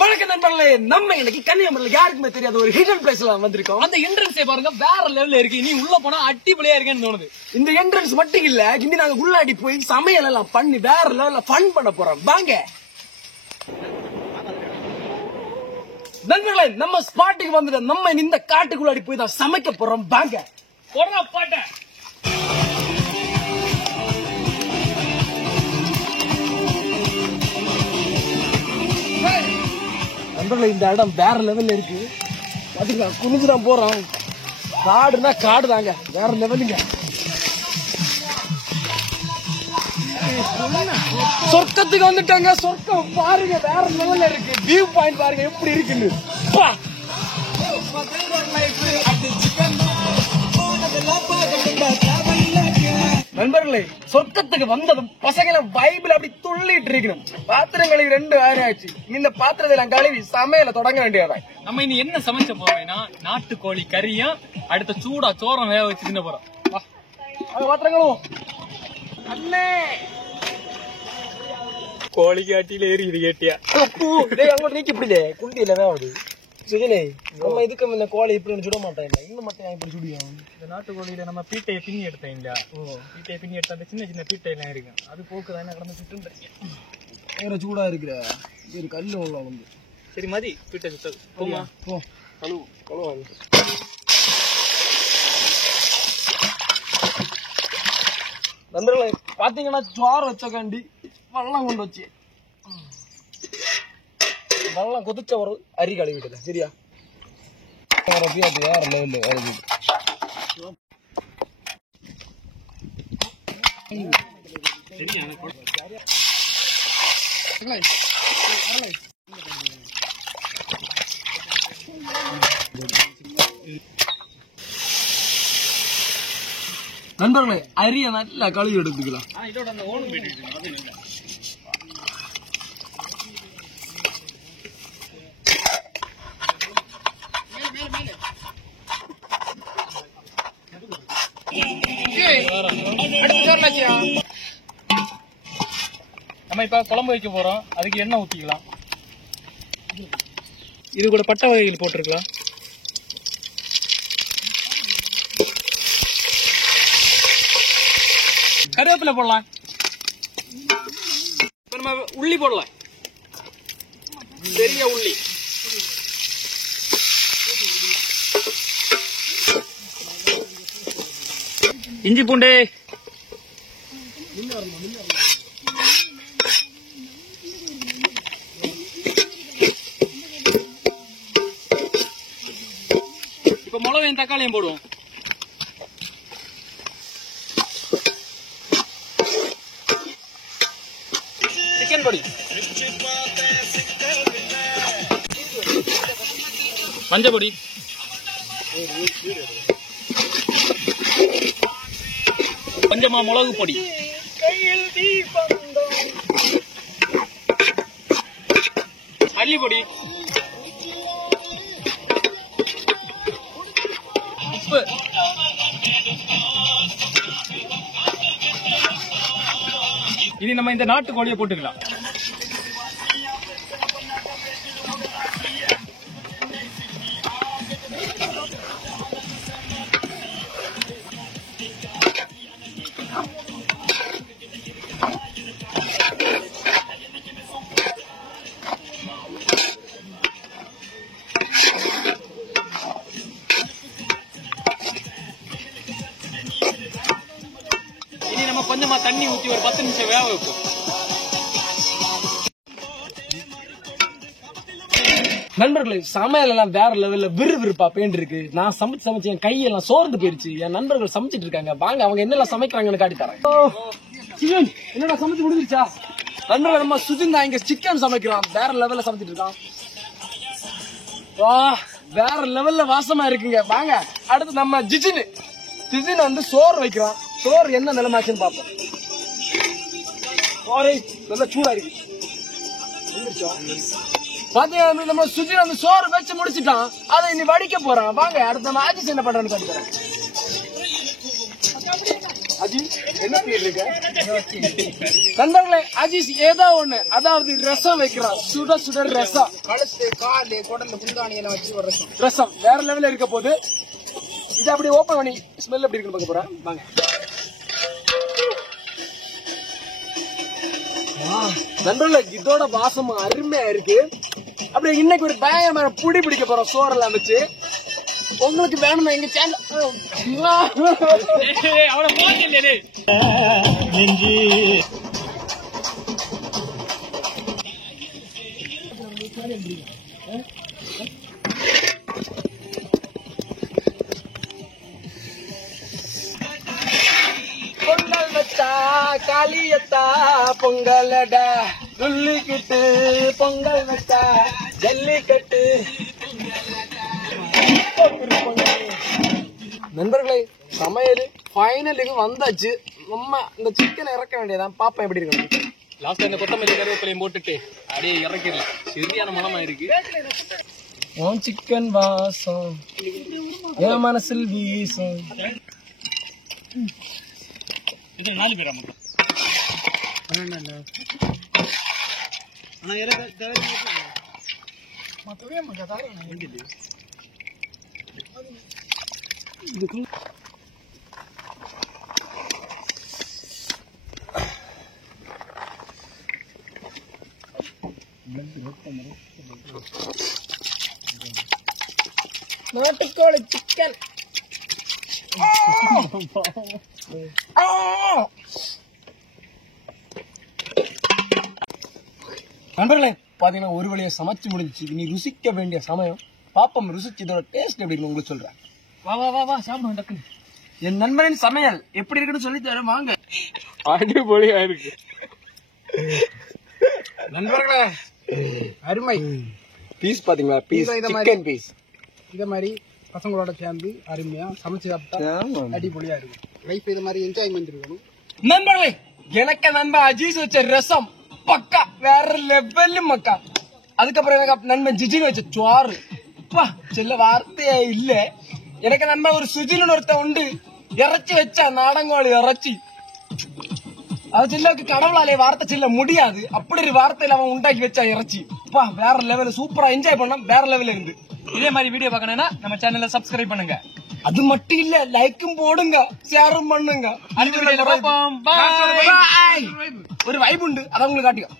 வணக்கம் நண்பர்களே, நம்ம இன்னைக்கு கன்னியாகுமரியில யாருக்குமே தெரியாத ஒரு ஹிடன் பிளேஸ்ல வந்திருக்கோம். அந்த என்ட்ரன்ஸே பாருங்க வேற லெவல்ல இருக்கு. நீ உள்ள போனா அடிப்பொலியா இருக்கேன்னு தோணுது. இந்த என்ட்ரன்ஸ் மட்டும் இல்ல, இனி நாங்க உள்ளாடி போய் சமையல் எல்லாம் பண்ணி வேற லெவல்ல ஃபன் பண்ண போறோம். வாங்க நண்பர்களே, நம்ம ஸ்பாட்டுக்கு வந்துட்டு நம்ம இந்த காட்டுக்குள்ளாடி போய் தான் சமைக்க போறோம். வாங்க போறா பாட்ட. நண்பர்களே, இந்த இடம் வேற லெவல்ல இருக்கு. பாத்தீங்களா, குனிஞ்சுதான் போறோம். காடுனா காடு தாங்க, வேற லெவலுங்க. சொர்க்கத்துக்கு வந்துட்டாங்க. சொர்க்கம் பாருங்க, வேற லெவல்ல இருக்கு. வியூ பாயிண்ட் பாருங்க எப்படி இருக்குன்னு. நண்பர்களே, சொர்க்கத்துக்கு வந்ததும் பசங்களை பைபிள் அப்படி துள்ளிட்டு இருக்கணும். பாத்திரங்களை 2 ஆச்சு. இந்த பாத்திரத்தை எல்லாம் கழுவி சமையல தொடங்க வேண்டியதான். நம்ம இனி என்ன சமைச்ச போறோம்னா நாட்டுக்கோழி கறியும் அடுத்த சூடா சோறம் வேக வச்சு தின்ன போறோம். பாத்திரங்களும் அண்ணே கோழி காட்டியில ஏறி கேட்டியா அங்க நீக்கி இப்படி குண்டியில வேவது சுஜனே. நம்ம இதுக்கு இந்த கோழி இப்படி சுட மாட்டேன். இன்னும் மட்டும் இப்படி சுடியும். இந்த நாட்டுக்கோழியில நம்ம பீட்டையை பின்னி எடுத்தேன் இல்லையா? பீட்டையை பின்னி எடுத்த அந்த சின்ன சின்ன பீட்டை எல்லாம் இருக்கு. அது போக்குதான் கடந்து சுட்டு வேற சூடா இருக்கிற இது கல்லு உள்ள வந்து. சரி மதி பீட்டை சுத்தது போமா போ கழுவு கழுவாங்க. நண்பர்களே, பாத்தீங்கன்னா சோறு வச்சக்காண்டி வெள்ளம் கொண்டு வச்சு வெள்ளம் கொதிச்ச ஒரு அரி கழுவிட்டல. சரியா? வேற லெவல்ல வேற நண்பர்களே, அரிய நல்லா கழுவி எடுத்துக்கலாம். இதோட அந்த ஓணும் போயிட்டு நம்ம இப்ப குழம்பு வைக்க போறோம். அதுக்கு எண்ணெய் ஊத்திக்கலாம். இது கூட பட்டை வகைகள் போட்டிருக்கலாம். கருவேப்பிலை போடலாம். இப்ப நம்ம உள்ளி போடலாம். பெரிய உள்ளி. இஞ்சி பூண்டு. இப்ப மிளகையும் தக்காளியும் போடுவோம். சிக்கன் பொடி, மஞ்சள் பொடி, கொஞ்சமா மிளகு பொடி, மல்லி பொடி, உப்பு. இனி நம்ம இந்த நாட்டுக்கோழியை போட்டுக்கலாம். கொஞ்சமா தண்ணி ஊத்தி ஒரு 10 நிமிஷம் வேக வைப்போம். நண்பர்களே, சமையல் எல்லாம் வேற லெவல்ல விறுவிறுப்பா பேண்டு இருக்கு. நான் சமைச்சு என் கையெல்லாம் சோர்ந்து போயிருச்சு. என் நண்பர்கள் சமைச்சிட்டு இருக்காங்க. வாங்க அவங்க என்னெல்லாம் சமைக்கிறாங்கன்னு காட்டி தரேன். சிக்கன் என்னடா சமைச்சு முடிஞ்சிருச்சா? நண்பர்கள், நம்ம சுஜின் தான் இங்க சிக்கன் சமைக்கிறான். வேற லெவல்ல சமைச்சிட்டு இருக்கான். வா, வேற லெவல்ல வாசமா இருக்குங்க. வாங்க அடுத்து நம்ம ஜிஜின் வந்து சோறு வைக்கிறான். சோறு என்ன நிலைமாச்சுன்னு பாப்போம். சோறு நல்லா சூடா இருக்கு. பாத்தீங்கன்னா நம்ம சுஜின் அந்த சோறு வச்சு முடிச்சுட்டான். அதை இனி வடிக்க போறான். வாங்க அடுத்த நம்ம ஆஜிஸ் என்ன பண்றான்னு காட்டுறேன். அஜீஸ் என்ன பண்ணிட்டு இருக்க? நண்பர்களே, அஜீஸ் ஏதோ ஒண்ணு, அதாவது ரசம் வைக்கிறான். சுட சுட ரசம், கழுத்து காலு குடல்ல குந்தாணி எல்லாம் வச்சு ஒரு ரசம். ரசம் வேற லெவல்ல இருக்க போது. இதை அப்படியே ஓபன் பண்ணி ஸ்மெல் எப்படி இருக்குன்னு பார்க்க போறேன். வாங்க. நண்பர்களே, இதோட வாசம் அருமையா இருக்கு. அப்படியே இன்னைக்கு ஒரு பயங்கரமான புடி பிடிக்க போறோம் சோறெல்லாம் வச்சு. உங்களுக்கு வேணுமா எங்க சேனல் பொங்கல் வச்சா காளியத்தா பொங்கலடா சொல்லிக்கிட்டு பொங்கல் வச்சா ஜல்லிக்கட்டு. நண்பர்களே, சமையல் ஃபைனலுக்கு வந்தாச்சு. நம்ம இந்த சிக்கனை இறக்க வேண்டியதான். பாப்பா எப்படி இருக்கு? லாஸ்ட் இந்த கொத்தமல்லி கருவேப்பிலையும் போட்டுட்டு அப்படியே இறக்கிடலாம். சரியான மனமா இருக்கு. உன் சிக்கன் வாசம் என் மனசில் வீசும். இது 4 பேரா மட்டும். நாட்டுக்கோழி சிக்கன். நண்பர்களே, பாத்தீங்கன்னா ஒரு வழியை சமைச்சு முடிஞ்சிச்சு. இனி ருசிக்க வேண்டிய சமயம். பாப்பம் ருசிச்சு இதோட டேஸ்ட் எப்படி உங்களுக்கு சொல்றேன். வா வா வா வா சாப்பிடுவோம் டக்குன்னு. என் நண்பனின் சமையல் எப்படி இருக்குன்னு சொல்லி தரேன் வாங்க. அடிபொலியா இருக்கு நண்பர்களே, அருமை. பீஸ் பாத்தீங்களா? Piece chicken piece. இத மாதிரி பசங்களோட சேர்ந்து அருமையா சமைச்சு சாப்பிட்டா அடிப்பொலியா இருக்கும். லைஃப் இது மாதிரி என்ஜாய்மெண்ட் இருக்கணும். நண்பர்களே, எனக்கு நண்பன் அஜீஸ் வச்ச ரசம் பக்கா வேற லெவல் மக்கா. அதுக்கப்புறம் எனக்கு நண்பன் ஜிஜின் வச்ச சோறு செல்ல வார்த்தையே இல்ல. எனக்கு நண்பன் ஒரு சுஜின்னு ஒருத்த உண்டு இறைச்சி வச்சா நாடங்கோழி இறைச்சி. அது சில்லக்கு கடவுளாலே வார்த்தை செல்ல முடியாது. அப்படி ஒரு வார்த்தையில அவன் உண்டாக்கி வச்சா இறைச்சி வேற லெவல். சூப்பரா என்ஜாய் பண்ணோம். வேற லெவல் இருந்து. இதே மாதிரி வீடியோ பார்க்கணும்னா நம்ம சேனலை சப்ஸ்கிரைப் பண்ணுங்க. அது மட்டும் இல்ல, லைக்கும் போடுங்க, ஷேரும் பண்ணுங்க. அடுத்த வீடியோல பார்ப்போம். பை. ஒரு வைப் உண்டு, அதை உங்களுக்கு காட்டிக்கோ.